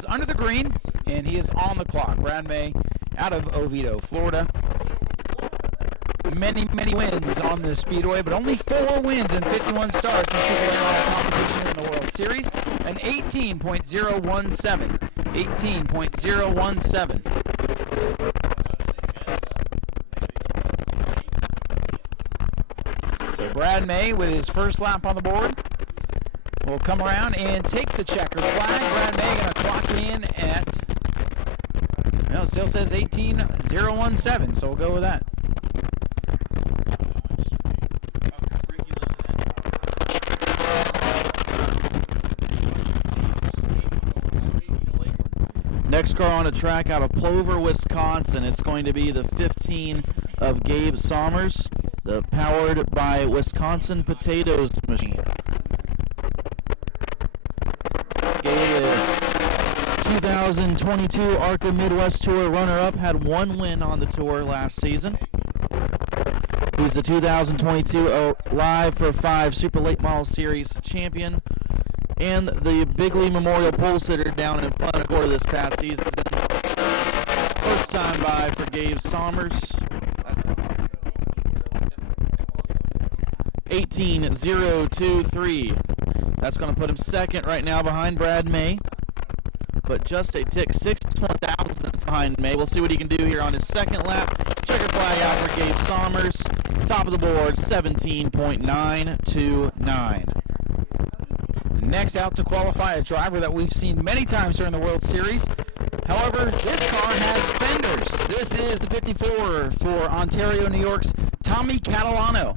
is under the green, and he is on the clock. Brad May out of Oviedo, Florida. Many wins on the Speedway, but only 4 wins and 51 starts in Super Late competition in the World Series. An 18.017. 18.017. So Brad May, with his first lap on the board, will come around and take the checkered flag. Brad May going to clock in at, well, it still says 18.017, so we'll go with that. Next car on the track out of Plover, Wisconsin. It's going to be the 15 of Gabe Sommers, the powered by Wisconsin Potatoes machine. Gabe, a 2022 ARCA Midwest Tour runner-up, had 1 win on the tour last season. He's the 2022 Live for 5 Super Late Model Series champion and the Bigley Memorial Pole Sitter down in Punta Gorda this past season. First time by for Gabe Sommers. 18.023. That's going to put him second right now behind Brad May, but just a tick 6/1000 behind May. We'll see what he can do here on his second lap. Checkered flag out for Gabe Sommers. Top of the board, 17.929. Next out to qualify, a driver that we've seen many times during the World Series. However, this car has fenders. This is the 54 for Ontario, New York's Tommy Catalano.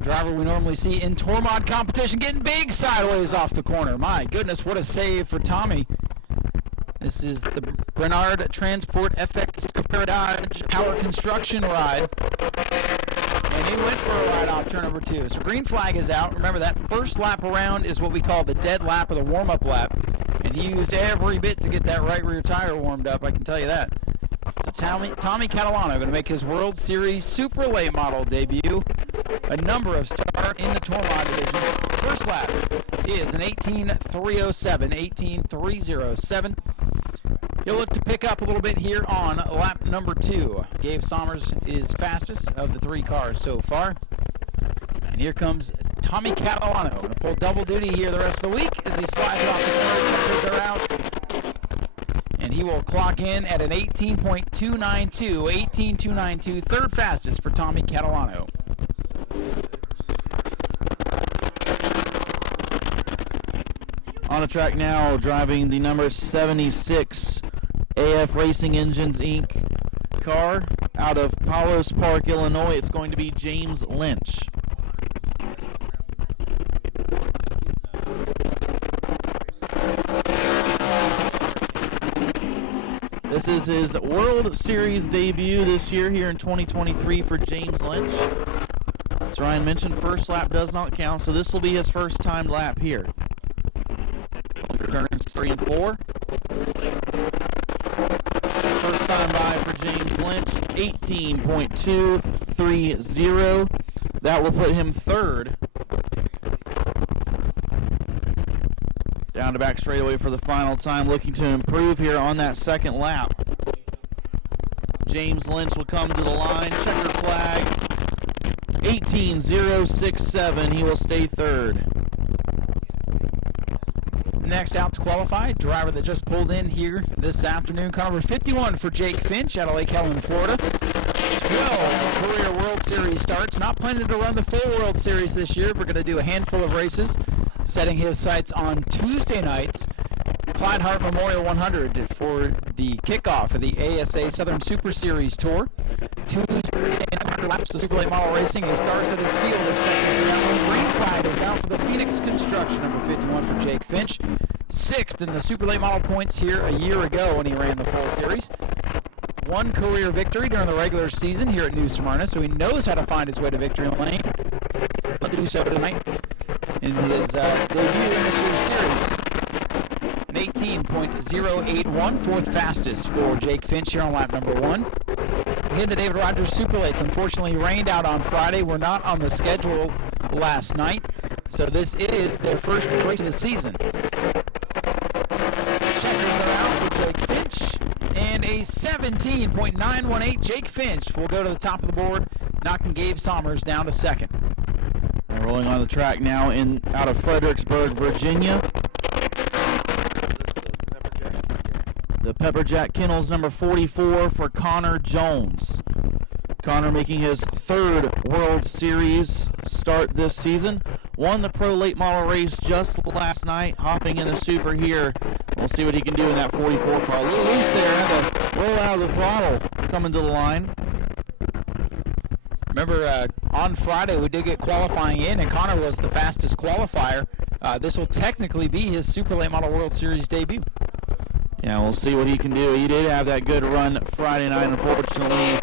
Driver we normally see in tour mod competition, getting big sideways off the corner. My goodness, what a save for Tommy. This is the Bernard Transport FX Paradise Power Construction ride. And he went for a ride off turn number 2. So green flag is out. Remember, that first lap around is what we call the dead lap or the warm-up lap. And he used every bit to get that right rear tire warmed up, I can tell you that. So Tommy Catalano going to make his World Series Super Late Model debut. A number of starts in the Tour Mod division. First lap is an 18.307. 18.307. He'll look to pick up a little bit here on lap number 2. Gabe Sommers is fastest of the 3 cars so far. And here comes Tommy Catalano. Going to pull double duty here the rest of the week as he slides off the corner. Checkers are out. And he will clock in at an 18.292. 18.292. Third fastest for Tommy Catalano. On the track now, driving the number 76 AF Racing Engines Inc. car out of Palos Park, Illinois. It's going to be James Lynch. This is his World Series debut this year here in 2023 for James Lynch. As Ryan mentioned, first lap does not count, so this will be his first time lap here. Turns 3 and 4. First time by for James Lynch, 18.230. That will put him third. Down to back straightaway for the final time, looking to improve here on that second lap. James Lynch will come to the line, checkered flag, 18.067. He will stay third. Next out to qualify, driver that just pulled in here this afternoon, car number 51 for Jake Finch out of Lake Helen, Florida. 12 career World Series starts. Not planning to run the full World Series this year. We're going to do a handful of races, setting his sights on Tuesday nights. Clyde Hart Memorial 100 for the kickoff of the ASA Southern Super Series Tour. Tuesday laps of Super Late Model Racing, a star-studded field expected to be out. Green flag is out for the Phoenix Construction, number 51 for Jake Finch. 6th in the Super Late Model points here a year ago when he ran the full series. 1 career victory during the regular season here at Nau Smyrna, so he knows how to find his way to victory lane. But to do so tonight in his debut in this year's series. An 18.081, 4th fastest for Jake Finch here on lap number 1. Again, the David Rogers Super Lates unfortunately rained out on Friday. We're not on the schedule last night, so this is their first race of the season. Checkers are a 17.918. Jake Finch will go to the top of the board, knocking Gabe Sommers down to second. And rolling on the track now out of Fredericksburg, Virginia. The Pepperjack Kennels number 44 for Connor Jones. Connor making his third World Series start this season. Won the Pro Late Model race just last night, hopping in the Super here. We'll see what he can do in that 44 car. A little loose there, had to roll out of the throttle coming to the line. Remember, on Friday we did get qualifying in, and Connor was the fastest qualifier. This will technically be his Super Late Model World Series debut. Yeah, we'll see what he can do. He did have that good run Friday night, unfortunately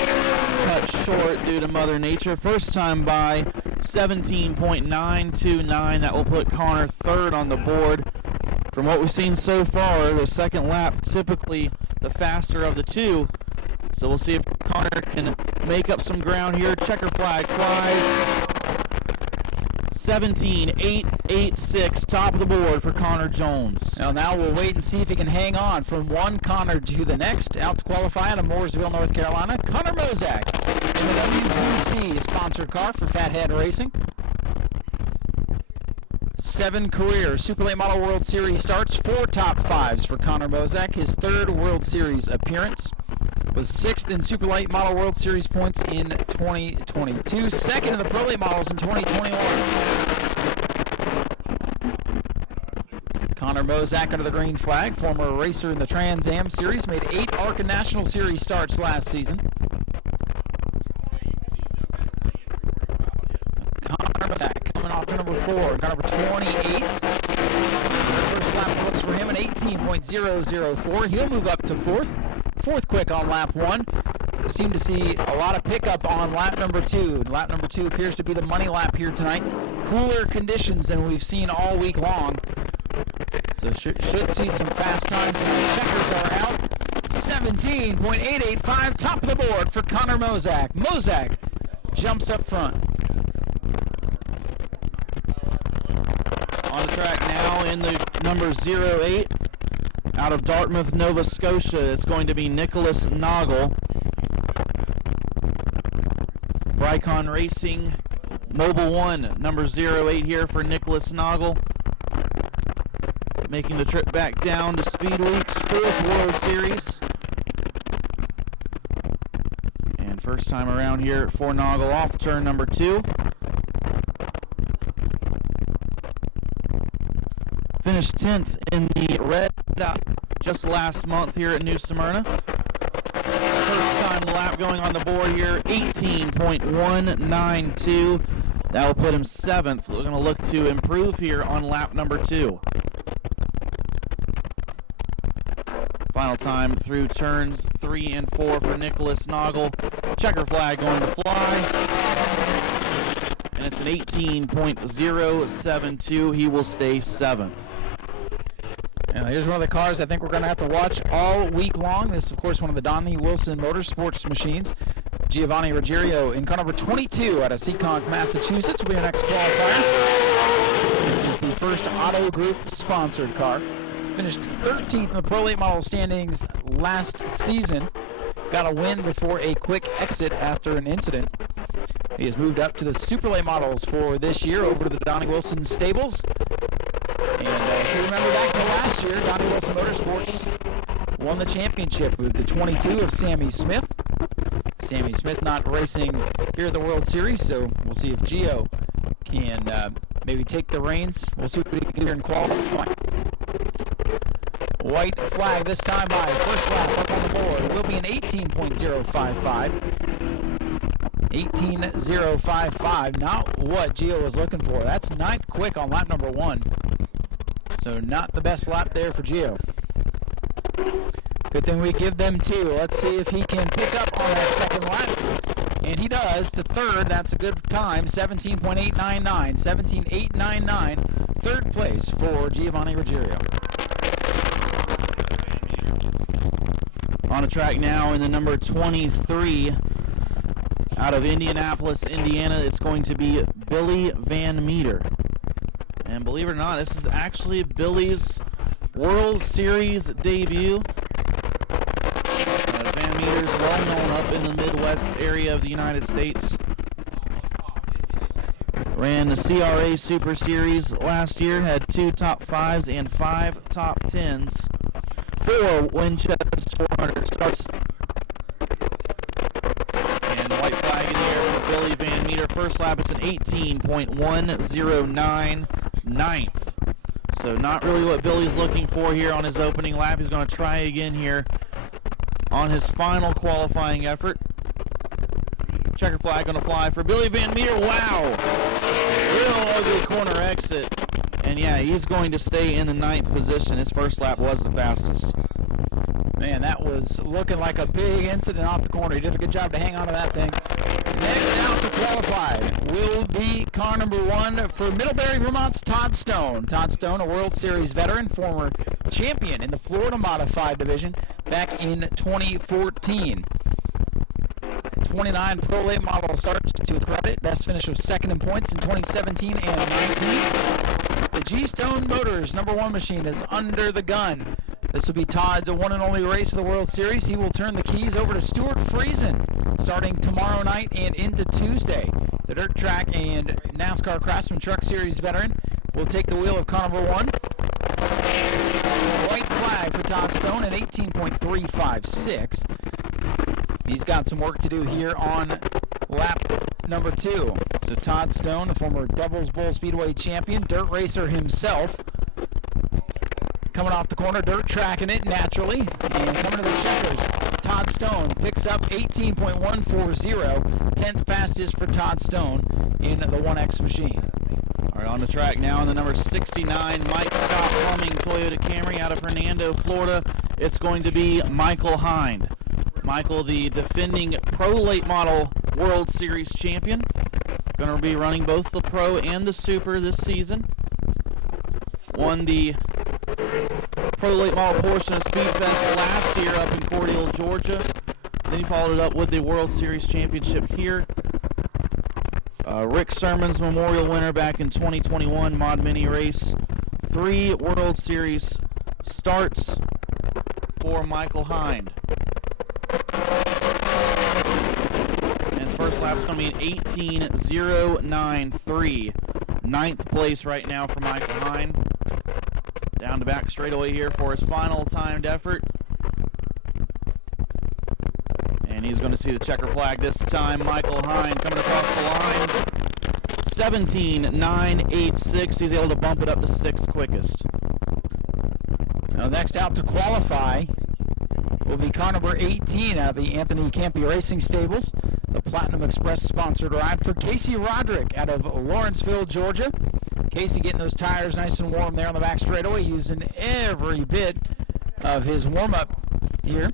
cut short due to Mother Nature. First time by 17.929. That will put Connor third on the board. From what we've seen so far, the second lap typically the faster of the two. So we'll see if Connor can make up some ground here. Checker flag flies. 17.886, top of the board for Connor Jones. Now we'll wait and see if he can hang on from one Connor to the next. Out to qualify out of Mooresville, North Carolina, Connor Mozak in the WBC sponsored car for Fathead Racing. 7 career Super Late Model World Series starts, 4 top 5s for Connor Mozak. His third World Series appearance. Was 6th in Super Late Model World Series points in 2022, 2nd in the Pro Late Models in 2021. Connor Mozak under the green flag, former racer in the Trans Am Series, made 8 ARCA National Series starts last season. Connor Mozak coming off to number 4, got number 28. First lap looks for him an 18.004. He'll move up to 4th. 4th quick on lap 1. We seem to see a lot of pickup on lap number 2. Lap number 2 appears to be the money lap here tonight. Cooler conditions than we've seen all week long. So should see some fast times. And the checkers are out. 17.885, top of the board for Connor Mozak. Mozak jumps up front. On the track now in the number 08. Out of Dartmouth, Nova Scotia, it's going to be Nicholas Noggle. Brycon Racing, Mobile 1, number 08 here for Nicholas Noggle. Making the trip back down to Speedweek's 4th World Series. And first time around here for Noggle off turn number 2. Finished 10th in the Red Dot just last month here at New Smyrna. First time lap going on the board here, 18.192. That will put him 7th. We're going to look to improve here on lap number 2. Final time through turns 3 and 4 for Nicholas Noggle. Checker flag going to fly. And it's an 18.072. He will stay 7th. Now, here's one of the cars I think we're going to have to watch all week long. This is, of course, one of the Donnie Wilson Motorsports machines. Giovanni Ruggiero in car number 22 out of Seekonk, Massachusetts will be our next qualifier. This is the first Auto Group sponsored car. Finished 13th in the Pro Late Model standings last season. Got a win before a quick exit after an incident. He has moved up to the Super Late Models for this year over to the Donnie Wilson stables. And if you remember back to last year, Donnie Wilson Motorsports won the championship with the 22 of Sammy Smith. Sammy Smith not racing here at the World Series, so we'll see if Gio can maybe take the reins. We'll see what he can do here in qualifying. White flag this time by first lap up on the board. Will be an 18.055. 18.055, not what Gio was looking for. That's 9th quick on lap number 1. So not the best lap there for Gio. Good thing we give them 2. Let's see if he can pick up on that second lap. And he does to 3rd. That's a good time. 17.899. 17.899. 3rd place for Giovanni Ruggiero. On a track now in the number 23. Out of Indianapolis, Indiana, it's going to be Billy Van Meter. And believe it or not, this is actually Billy's World Series debut. well known up in the Midwest area of the United States. Ran the CRA Super Series last year, had 2 top 5s and 5 top 10s. 4 Winchester 400 starts. And white flag in the air for Billy Van Meter. First lap, it's an 18.109 ninth. So not really what Billy's looking for here on his opening lap. He's going to try again here on his final qualifying effort. Checker flag going to fly for Billy Van Meter. Wow! Real ugly corner exit. And yeah, he's going to stay in the 9th position. His first lap was the fastest. Man, that was looking like a big incident off the corner. He did a good job to hang on to that thing. Next out to qualify will be car number 1 for Middlebury, Vermont's Todd Stone. Todd Stone, a World Series veteran, former champion in the Florida Modified Division back in 2014. 29 Pro Late model starts to credit. Best finish of 2nd in points in 2017 and 19. The G-Stone Motors #1 machine is under the gun. This will be Todd's one and only race of the World Series. He will turn the keys over to Stuart Friesen starting tomorrow night and into Tuesday. The Dirt Track and NASCAR Craftsman Truck Series veteran will take the wheel of car number 1. White flag for Todd Stone at 18.356. He's got some work to do here on lap number 2. So Todd Stone, a former Devil's Bowl Speedway champion, dirt racer himself, coming off the corner, dirt tracking it naturally, and coming to the checkers. Todd Stone picks up 18.140, 10th fastest for Todd Stone in the 1X machine. All right, on the track now in the number 69 Mike Scott Plumbing Toyota Camry out of Hernando, Florida. It's going to be Michael Hind. Michael, the defending Pro Late Model World Series champion. Going to be running both the Pro and the Super this season. Won the Pro Late Model portion of Speedfest last year up in Cordele, Georgia. Then he followed it up with the World Series championship here. Rick Sermon's Memorial winner back in 2021 Mod Mini race. 3 World Series starts for Michael Hind. And his first lap is going to be an 18.093. 9th place right now for Michael Hind. Down the back straightaway here for his final timed effort. And he's going to see the checker flag this time. Michael Hind coming across the line. 17.986. He's able to bump it up to 6th quickest. Now next out to qualify will be car number 18 out of the Anthony Campy Racing Stables. The Platinum Express sponsored ride for Casey Roderick out of Lawrenceville, Georgia. Casey getting those tires nice and warm there on the back straightaway, using every bit of his warm-up here.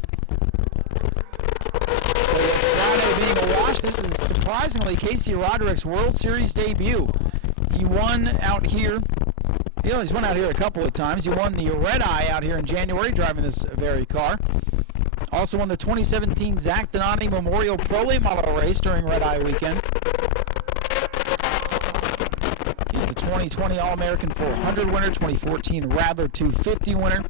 So Friday being a wash, this is surprisingly Casey Roderick's World Series debut. He won out here. He's won out here a couple of times. He won the Red Eye out here in January, driving this very car. Also won the 2017 Zach Donati Memorial Pro Late Model race during Red Eye weekend. He's the 2020 All-American 400 winner, 2014 Rattler 250 winner,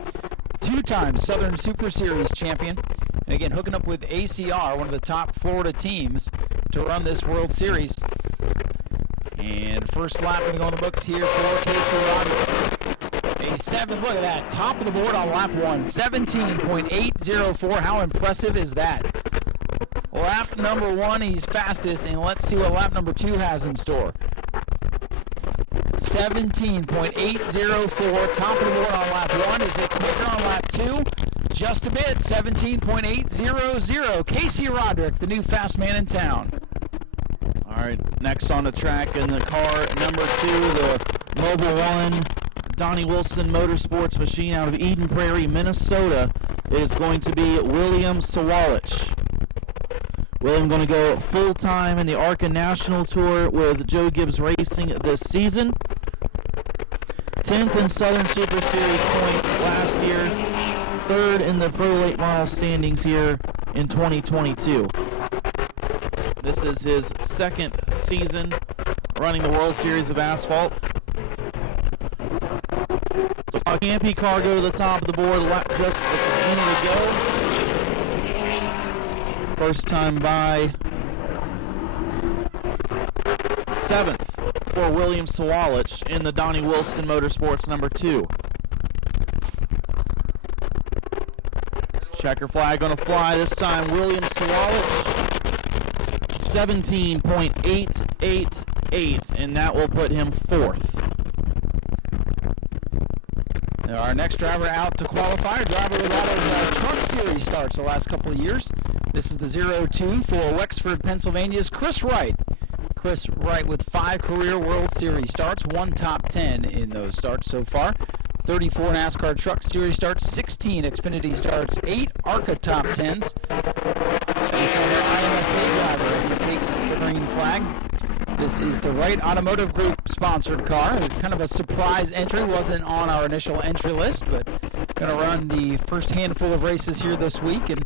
2-time Southern Super Series champion, and again hooking up with ACR, one of the top Florida teams, to run this World Series. And first lap going to go on the books here for Casey Roderick. A 7, look at that, top of the board on lap 1, 17.804. How impressive is that? Lap number 1, he's fastest, and let's see what lap number 2 has in store. 17.804, top of the board on lap 1. Is it quicker on lap 2? Just a bit, 17.800. Casey Roderick, the new fast man in town. All right, next on the track in the car number 2, the Mobil 1 Donnie Wilson Motorsports machine out of Eden Prairie, Minnesota, is going to be William Sawalich. William going to go full-time in the ARCA National Tour with Joe Gibbs Racing this season. 10th in Southern Super Series points last year. 3rd in the Pro Late Model standings here in 2022. This is his 2nd season running the World Series of Asphalt. So Campy car go to the top of the board just a minute ago. First time by 7th for William Sawalich in the Donnie Wilson Motorsports number 2. Checker flag going to fly this time. William Sawalich, 17.888, and that will put him 4th. Our next driver out to qualify, a driver with a lot of truck series starts the last couple of years. This is the 02 for Wexford, Pennsylvania's Chris Wright. Chris Wright with 5 career World Series starts, 1 top 10 in those starts so far. 34 NASCAR Truck Series starts, 16 Xfinity starts, 8 ARCA top 10s. And former IMSA driver as he takes the green flag. This is the Wright Automotive Group sponsored car. Kind of a surprise entry, wasn't on our initial entry list, but going to run the first handful of races here this week, and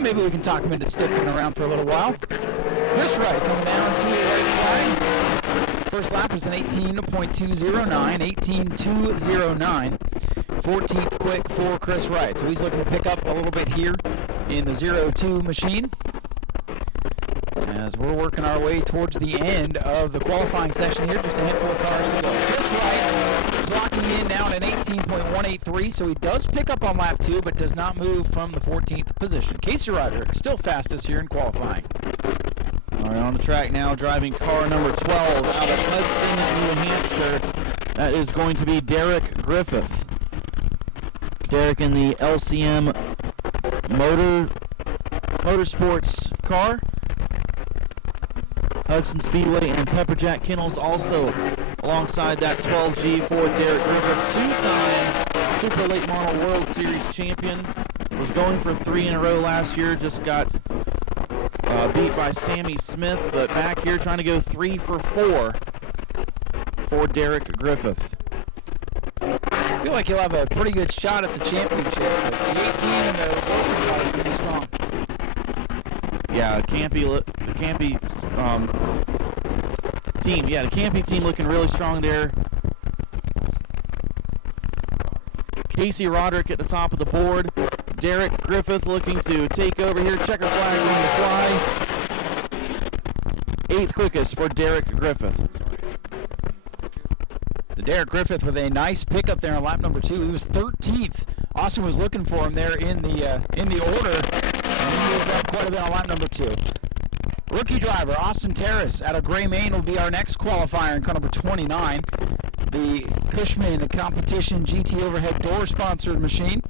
maybe we can talk him into sticking around for a little while. Chris Wright coming down to the white flag. First lap was an 18.209, 18.209. 14th quick for Chris Wright. So he's looking to pick up a little bit here in the 02 machine, as we're working our way towards the end of the qualifying session here. Just a handful of cars to go. Chris Wright clocking in now at an 18.183, so he does pick up on lap 2, but does not move from the 14th position. Casey Roderick still fastest here in qualifying. All right, on the track now, driving car number 12 out of Hudson, New Hampshire. That is going to be Derek Griffith. Derek in the LCM Motorsports car. Hudson Speedway and Pepperjack Kennels also alongside that 12G for Derek Griffith. 2-time Super Late Model World Series champion. Was going for 3 in a row last year, just got beat by Sammy Smith, but back here trying to go 3 for 4 for Derek Griffith. I feel like he'll have a pretty good shot at the championship. The 18 and the Wilson car is going to be strong. Yeah, the Campy team. Yeah, the Campy team looking really strong there. Casey Roderick at the top of the board. Derek Griffith looking to take over here. Checker flag on the fly. 8th quickest for Derek Griffith. So Derek Griffith with a nice pickup there on lap number 2. He was 13th. Austin was looking for him there in the order. And he moved up quite a bit on lap number 2. Rookie driver Austin Terrace out of Gray, Maine will be our next qualifier in car number 29. The Cushman Competition GT overhead door sponsored machine.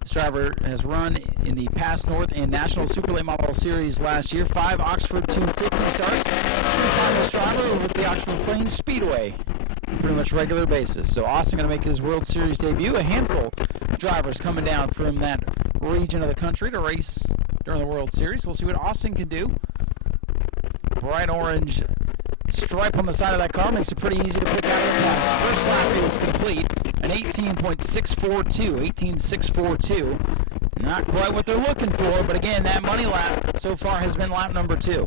This driver has run in the Pass North and National Super Late Model Series last year. 5 Oxford 250 starts. This driver with the Oxford Plains Speedway. Pretty much regular basis. So Austin going to make his World Series debut. A handful of drivers coming down from that region of the country to race during the World Series. We'll see what Austin can do. Bright orange stripe on the side of that car makes it pretty easy to pick out of the path. First lap is complete. An 18.642. 18.642. Not quite what they're looking for, but again, that money lap so far has been lap number 2.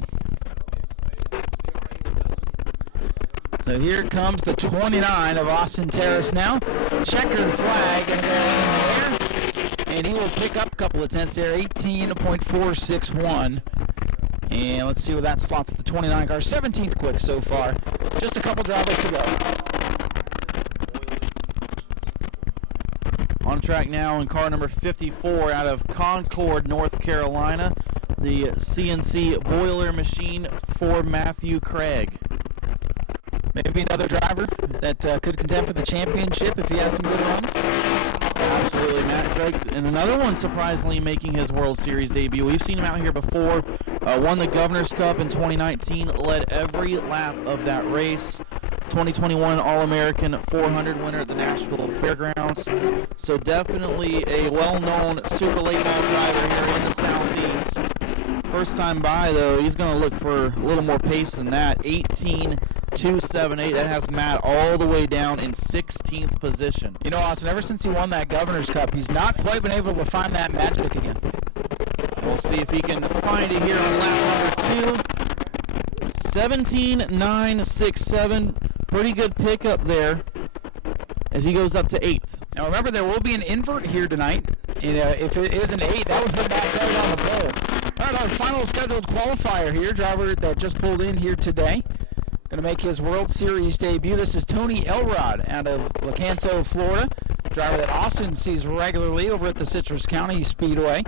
So here comes the 29 of Austin Terrace now. Checkered flag in the air, and he will pick up a couple of tenths there. 18.461. And let's see where that slots the 29 car. 17th quick so far. Just a couple drivers to go. On track now in car number 54 out of Concord, North Carolina. The CNC boiler machine for Matthew Craig. Maybe another driver that could contend for the championship if he has some good runs. Absolutely, Matt Craig. And another one surprisingly making his World Series debut. We've seen him out here before. Won the Governor's Cup in 2019. Led every lap of that race. 2021 All-American 400 winner at the Nashville Fairgrounds. So definitely a well-known super late model driver here in the Southeast. First time by, though, he's going to look for a little more pace than that. 18.278. That has Matt all the way down in 16th position. You know, Austin, ever since he won that Governor's Cup, he's not quite been able to find that magic again. We'll see if he can find it here on lap number 2. 17.967. Pretty good pickup there as he goes up to 8th. Now remember, there will be an invert here tonight. If it is an 8, that would put Matt Craig on the pole. All right, our final scheduled qualifier here, driver that just pulled in here today. Going to make his World Series debut. This is Tony Elrod out of Lecanto, Florida. Driver that Austin sees regularly over at the Citrus County Speedway.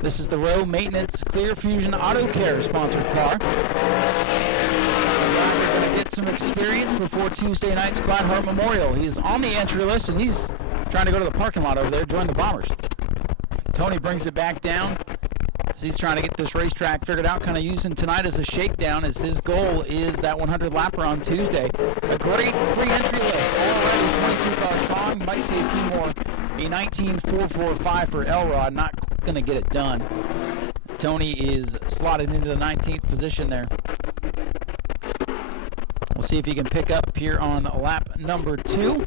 This is the Row Maintenance Clear Fusion Auto Care sponsored car. Driver going to get some experience before Tuesday night's Cladheart Memorial. He is on the entry list, and he's trying to go to the parking lot over there, join the Bombers. Tony brings it back down as he's trying to get this racetrack figured out, kind of using tonight as a shakedown, as his goal is that 100 lapper on Tuesday. A great pre-entry list already, 22 cars strong. Might see a few more. A 19.445 for Elrod, not going to get it done. Tony is slotted into the 19th position there. We'll see if he can pick up here on lap number 2.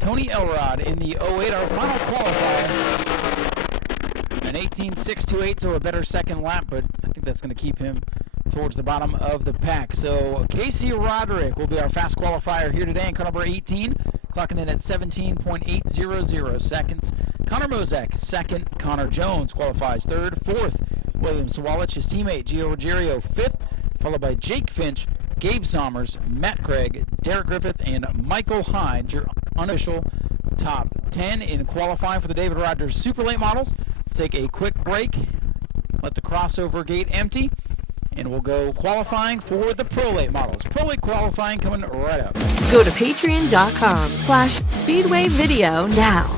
Tony Elrod in the 08, our final qualifier. An 18.628, so a better second lap, but I think that's going to keep him towards the bottom of the pack. So Casey Roderick will be our fast qualifier here today in car number 18, clocking in at 17.800 seconds. Connor Mozek, second. Connor Jones qualifies third. Fourth, William Sawalich, his teammate Gio Ruggiero, fifth, followed by Jake Finch, Gabe Sommers, Matt Craig, Derek Griffith, and Michael Hines, your unofficial top 10 in qualifying for the David Rogers Super Late Models. Take a quick break, let the crossover gate empty, and we'll go qualifying for the Pro Late Models. Pro Late qualifying coming right up. Go to patreon.com/Speedway Video now.